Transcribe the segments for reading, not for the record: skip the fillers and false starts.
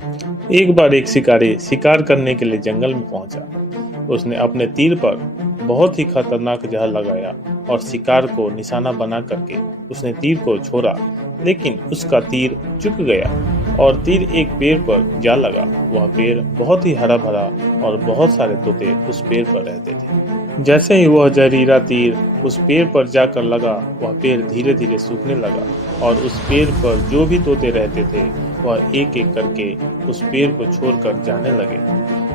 एक बार एक शिकारी शिकार करने के लिए जंगल में पहुंचा। उसने अपने तीर पर बहुत ही खतरनाक जहर लगाया और शिकार को निशाना बना करके उसने तीर को छोड़ा, लेकिन उसका तीर चूक गया और तीर एक पेड़ पर जा लगा। वह पेड़ बहुत ही हरा भरा और बहुत सारे तोते उस पेड़ पर रहते थे। जैसे ही वह जहरीला तीर उस पेड़ पर जाकर लगा, वह पेड़ धीरे धीरे सूखने लगा और उस पेड़ पर जो भी तोते रहते थे वह एक एक करके उस पेड़ को छोड़कर जाने लगे।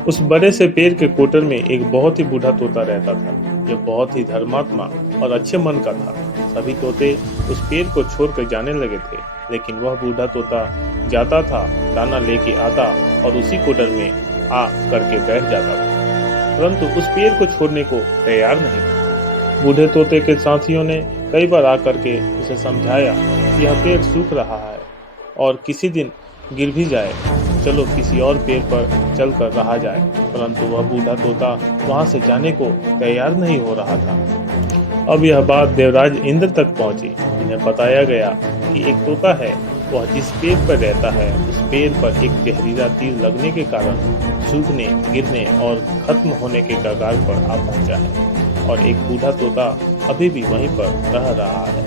उस बड़े से पेड़ के कोटर में एक बहुत ही बूढ़ा तोता रहता था, जो बहुत ही धर्मात्मा और अच्छे मन का था। सभी तोते उस पेड़ को छोड़कर जाने लगे थे, लेकिन वह बूढ़ा तोता जाता था, दाना लेके आता और उसी कोटर में आ करके बैठ जाता था, परंतु उस पेड़ को छोड़ने को तैयार नहीं था। बूढ़े तोते के साथियों ने कई बार आकर के उसे समझाया कि यह पेड़ सूख रहा है और किसी दिन गिर भी जाए, चलो किसी और पेड़ पर चलकर रहा जाए, परंतु वह बूढ़ा तोता वहां से जाने को तैयार नहीं हो रहा था। अब यह बात देवराज इंद्र तक पहुंची। उन्हें बताया गया कि एक तोता है, वह जिस पेड़ पर रहता है उस पेड़ पर एक जहरीला तीर लगने के कारण सूखने, गिरने और खत्म होने के कगार पर आ पहुंचा है और एक बूढ़ा तोता अभी भी वहीं पर रह रहा है।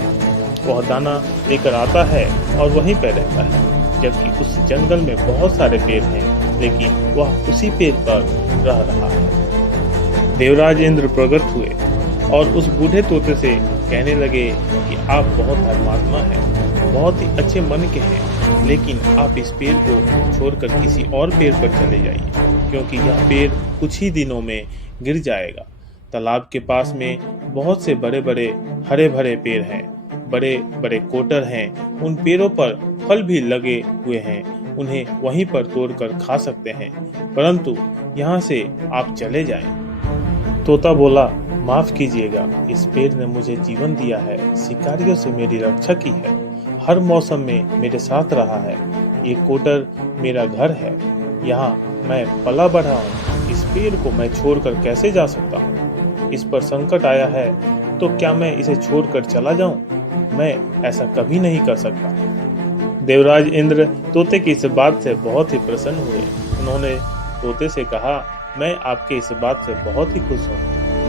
वह दाना लेकर आता है और वहीं पर रहता है, जबकि उस जंगल में बहुत सारे पेड़ हैं, लेकिन वह उसी पेड़ पर रह रहा है। देवराज इंद्र प्रकट हुए और उस बूढ़े तोते से कहने लगे कि आप बहुत धर्मात्मा हैं, बहुत ही अच्छे मन के हैं, लेकिन आप इस पेड़ को छोड़कर किसी और पेड़ पर चले जाइए, क्योंकि यह पेड़ कुछ ही दिनों में गिर जाएगा। तालाब के पास में बहुत से बड़े बड़े हरे भरे पेड़ हैं, बड़े बड़े कोटर हैं, उन पेड़ों पर फल भी लगे हुए हैं, उन्हें वहीं पर तोड़कर खा सकते हैं, परंतु यहाँ से आप चले जाएं। तोता बोला, माफ कीजिएगा, इस पेड़ ने मुझे जीवन दिया है, शिकारियों से मेरी रक्षा की है, हर मौसम में मेरे साथ रहा है, ये कोटर मेरा घर है, यहाँ मैं पला बढ़ा हूँ, इस पेड़ को मैं छोड़कर कैसे जा सकता हूँ? इस पर संकट आया है तो क्या मैं इसे छोड़कर चला जाऊं? मैं ऐसा कभी नहीं कर सकता। देवराज इंद्र तोते की इस बात से बहुत ही प्रसन्न हुए। उन्होंने तोते से कहा, मैं आपके इस बात से बहुत ही खुश हूँ,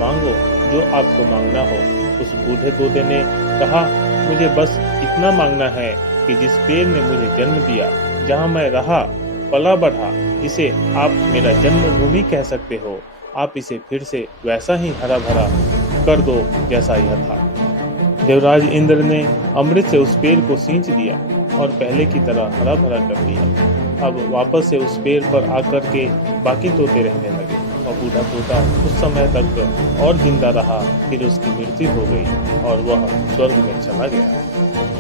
मांगो जो आपको मांगना हो। उस बूढ़े तोते ने कहा, मुझे बस इतना मांगना है कि जिस पेड़ ने मुझे जन्म दिया, जहाँ मैं रहा, पला बढ़ा, जिसे आप मेरा जन्मभूमि कह सकते हो, आप इसे फिर से वैसा ही हरा भरा कर दो जैसा यह था। देवराज इंद्र ने अमृत से उस पेड़ को सींच दिया और पहले की तरह हरा भरा कर दिया। अब वापस से उस पेड़ पर आकर के बाकी तोते रहने लगे और बूढ़ा तोता कुछ समय तक और जिंदा रहा, फिर उसकी मृत्यु हो गई और वह स्वर्ग में चला गया।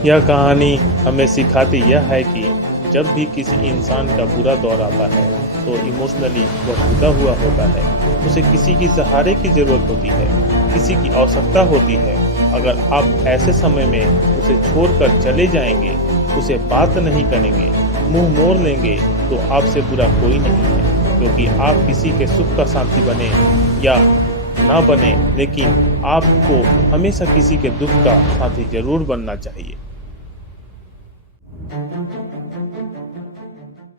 यह कहानी हमें सिखाती यह है कि जब भी किसी इंसान का बुरा दौर आता है तो इमोशनली वह टूटा हुआ होता है, उसे किसी की सहारे की जरूरत होती है, किसी की आवश्यकता होती है। अगर आप ऐसे समय में उसे छोड़कर चले जाएंगे, उसे बात नहीं करेंगे, मुंह मोड़ लेंगे, तो आपसे बुरा कोई नहीं है, क्योंकि आप किसी के सुख का साथी बने या ना बने, लेकिन आपको हमेशा किसी के दुख का साथी जरूर बनना चाहिए।